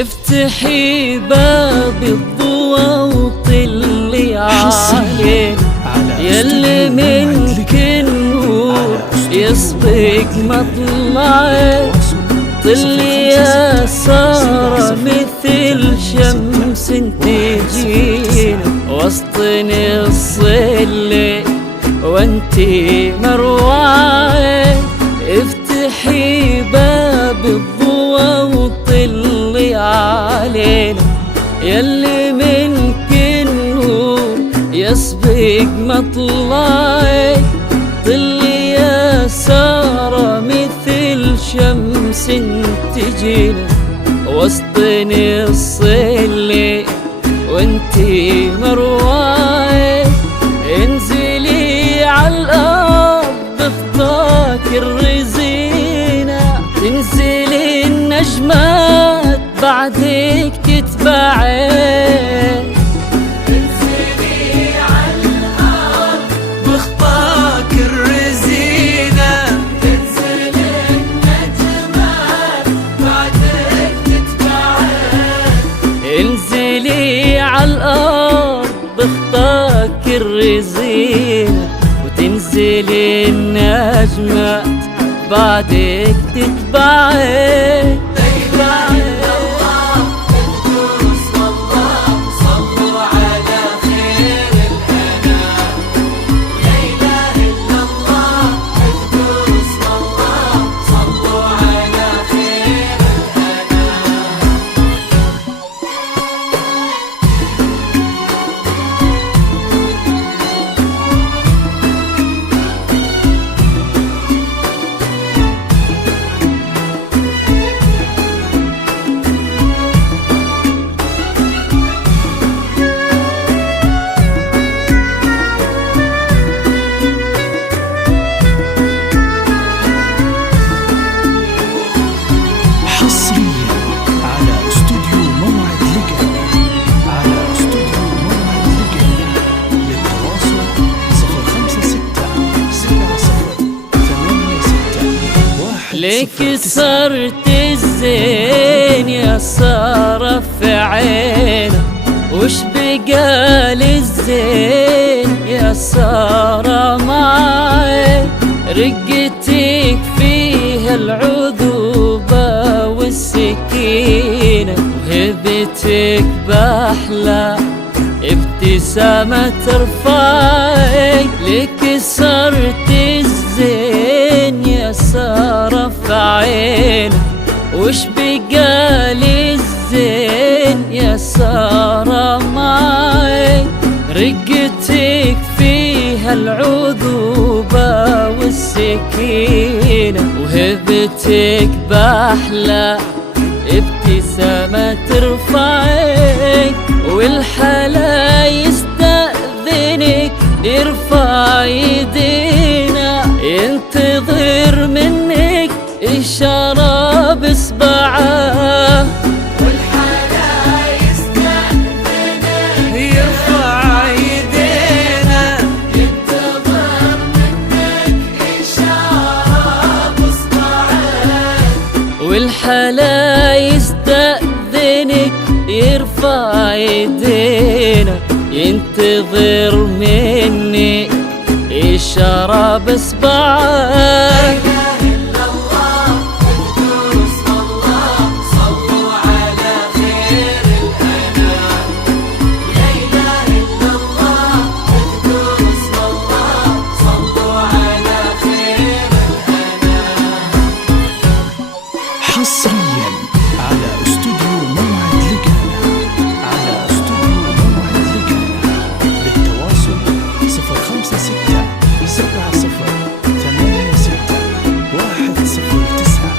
افتحي باب الضوى وطلي علينا، يلي منك النور يسبق مطلعك. طلي يا سارة مثل شمس تجينا وسط نص الليل وانتي مروعة. افتحي باب الضوى وطلي علينا، يلي منك النور يسبق مطلعك. طلي يا سارة مثل شمس تجينا وسط نص الليل وانتي مروعة. انزلي عالأرض بخطاك الرزينة، تنزلي النجمات بعدك تتبعين. انزلي عالأرض بخطاك الرزينة، تنزلي النجمات بعدك تتبعين. انزلي عالأرض بخطاك الرزينة وتنزلي النجمات بعدك تتبعين. حصريا على استوديو موعد لقانا، على استوديو موعد لقانا. للتواصل 056 70 86 ليك صرت الزين يا سارة في عينا، وش بقال الزين يا سارة معي. رقتك فيها العذوبة والسكينة، وهبتك بأحلى ابتسامة ترفعك. لك صرت الزين يا سارة في عينا، وش بقال الزين يا سارة معي. رقتك فيها العذوبة والسكينة، وهبتك بأحلى ابتسامة ترفعك. والحلا يستأذنك يرفع يدينا، ينتظر منك إشارة بإصبعه. والحلا يستأذنك يرفع يدينا، ينتظر منك إشارة بإصبعه. والحلا يستأذنك يرفع يدينا، ينتظر مني إشارة بإصبعه. حصريا على استوديو موعد لقانا، على استوديو موعد لقانا. للتواصل 056 70 86 109.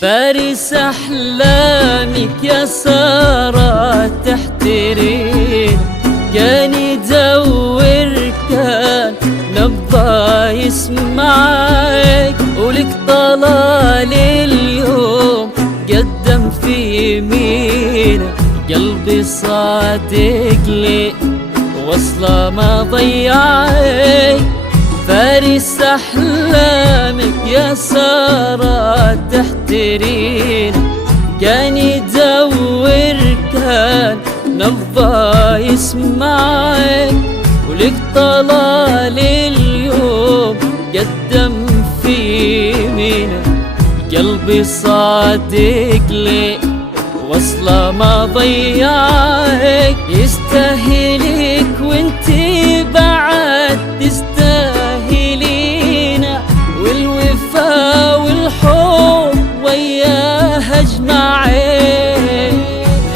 فارس أحلامك يا سارة تحترين، كان يدور كان نبضى يسمعك، ولك طلال اليوم قدم في يمينه، قلبي صادق لي وصله ما ضيعك، فارس أحلامك يا سارة تحترينا. كان يدور كان نبضى يسمعك، ولك طلال اليوم قدم في يمينه، قلبي صادق لي وصله ما ضيعك، يستاهلك وانتي بعد تستاهلينا، والوفا والحب وياها اجمعين.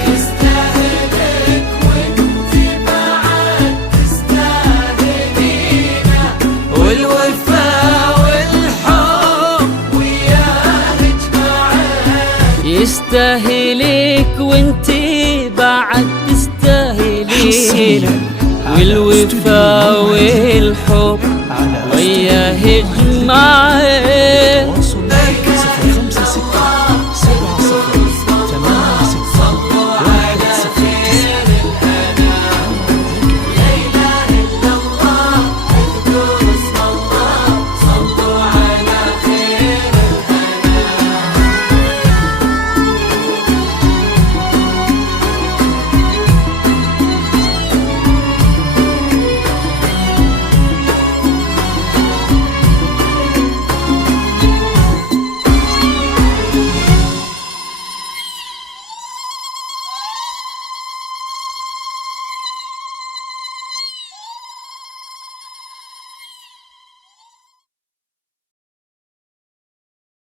يستاهلك وانتي بعد تستاهلينا، والوفا والحب وياها اجمعين. يستاهلك وانتي بعد تستاهلينا، والوفا والحب وياه اجمعين.